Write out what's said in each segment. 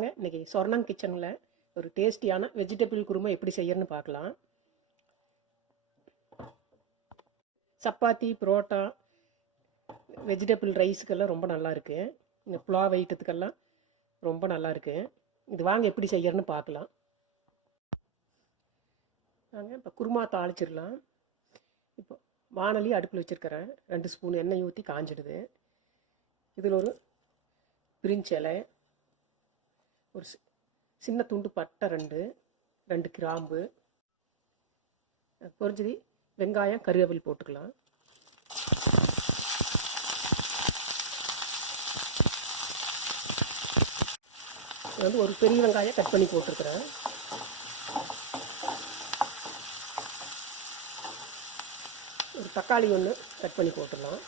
வாங்க இன்றைக்கி சொர்ணம் கிச்சனில் ஒரு டேஸ்டியான வெஜிடபிள் குருமா எப்படி செய்யறதுன்னு பார்க்கலாம். சப்பாத்தி, புரோட்டா, வெஜிடபிள் ரைஸுக்கெல்லாம் ரொம்ப நல்லா இருக்குது. இந்த புலாவ் ஐட்டத்துக்கெல்லாம் ரொம்ப நல்லா இருக்குது. இது வாங்க எப்படி செய்யறதுன்னு பார்க்கலாம். வாங்க இப்போ குருமா தாளிச்சிடலாம். இப்போ வானலி அடுப்பில் வச்சுருக்கிறேன். 2 ஸ்பூன் எண்ணெய் ஊற்றி காஞ்சிடுது. இதில் ஒரு பிரிஞ்சி இலை, ஒரு சின்ன துண்டு பட்டை, 2 கிராம்பு, பொரிஞ்சது வெங்காயம், கருவேப்பிலை போட்டுக்கலாம். இது ஒரு பெரிய வெங்காயம் கட் பண்ணி போட்டிருக்கிறேன். ஒரு தக்காளி ஒன்று கட் பண்ணி போட்டுடலாம்.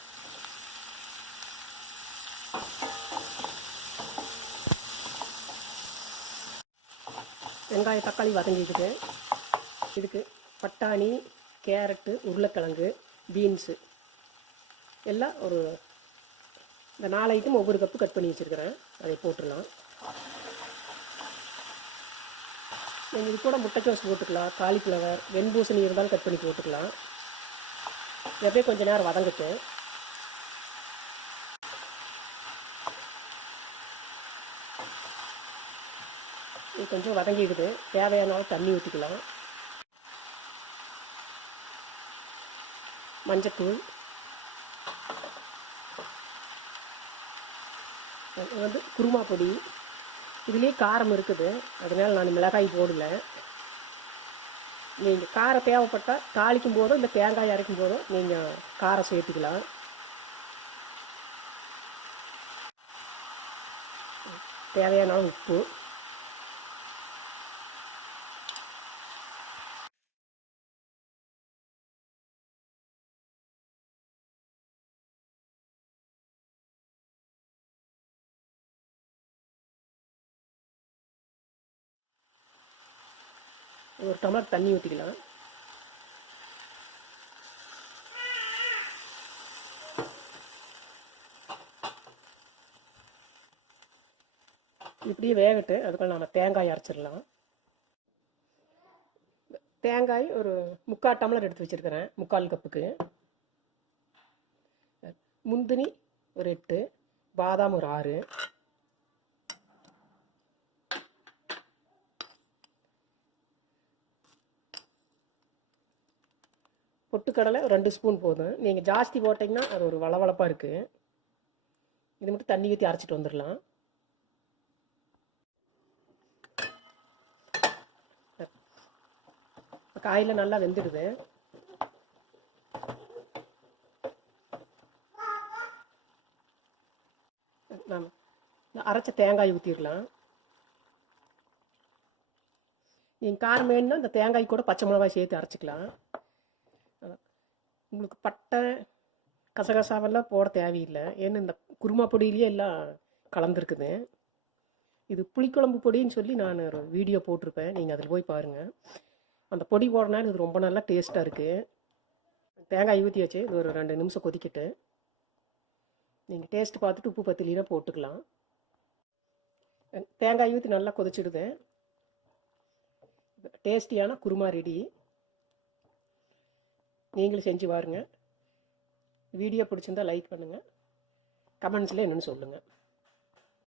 வெங்காயம் தக்காளி வதங்கிக்குது. இதுக்கு பட்டாணி, கேரட்டு, உருளைக்கிழங்கு, பீன்ஸு எல்லாம் இந்த 4 ஐட்டம் ஒவ்வொரு கப்பு கட் பண்ணி வச்சுருக்கிறேன். அதை போட்டுடலாம். நீங்கள் இது கூட முட்டைக்கோஸ் போட்டுக்கலாம், காலிஃப்ளவர், வெண்பூசணி இருந்தாலும் கட் பண்ணி போட்டுக்கலாம். எப்படியே கொஞ்சம் நேரம் வதங்கிட்டு இது கொஞ்சம் வதங்கிடுது. தேவையான தண்ணி ஊற்றிக்கலாம். மஞ்சத்தூள், குருமா பொடி. இதுலேயே காரம் இருக்குது, அதனால் நான் மிளகாய் போடல. நீங்கள் காரம் தேவைப்பட்டால் தாளிக்கும் போதும் இல்லை தேங்காய் அரைக்கும் போதும் நீங்கள் காரம் சேர்த்துக்கலாம். தேவையான உப்பு, ஒரு டம்ளர் தண்ணி ஊற்றிக்கலாம். இப்படியே வேகட்டு. அதுக்குள்ள நம்ம தேங்காய் அரைச்சிடலாம். தேங்காய் ஒரு 3/4 டம்ளர் எடுத்து வச்சுருக்கிறேன், 3/4 கப்புக்கு. முந்திரி ஒரு 8, பாதாம் ஒரு 6, பொட்டுக்கடலை ஒரு 2 ஸ்பூன் போதும். நீங்கள் ஜாஸ்தி போட்டிங்கன்னா அது ஒரு வளவளப்பாக இருக்குது. இது மட்டும் தண்ணி ஊற்றி அரைச்சிட்டு வந்துடலாம். காயில் நல்லா வெந்துடுது. நாம் அரைச்ச தேங்காய் ஊற்றிடலாம். நீங்கள் காரம் வேணும்னா இந்த தேங்காய் கூட பச்சை மிளகாய் சேர்த்து அரைச்சிக்கலாம். உங்களுக்கு பட்டை, கசகசாவெல்லாம் போட தேவையில்லை. ஏன்னா இந்த குருமா பொடியிலேயே எல்லாம் கலந்துருக்குது. இது புளிக்குழம்பு பொடின்னு சொல்லி நான் ஒரு வீடியோ போட்டிருப்பேன், நீங்கள் அதில் போய் பாருங்கள். அந்த பொடி போடுறனால இது ரொம்ப நல்லா டேஸ்ட்டாக இருக்குது. தேங்காய் ஊற்றி வச்சு இது ஒரு 2 நிமிஷம் கொதிக்கிட்டு நீங்கள் டேஸ்ட் பார்த்துட்டு உப்பு பத்திலாம் போட்டுக்கலாம். தேங்காய் ஊற்றி நல்லா கொதிச்சிடுது. டேஸ்டியான குருமா ரெடி. நீங்களும் செஞ்சு பாருங்கள். வீடியோ பிடிச்சிருந்தால் லைக் பண்ணுங்கள், கமெண்ட்ஸில் என்னென்னு சொல்லுங்கள்.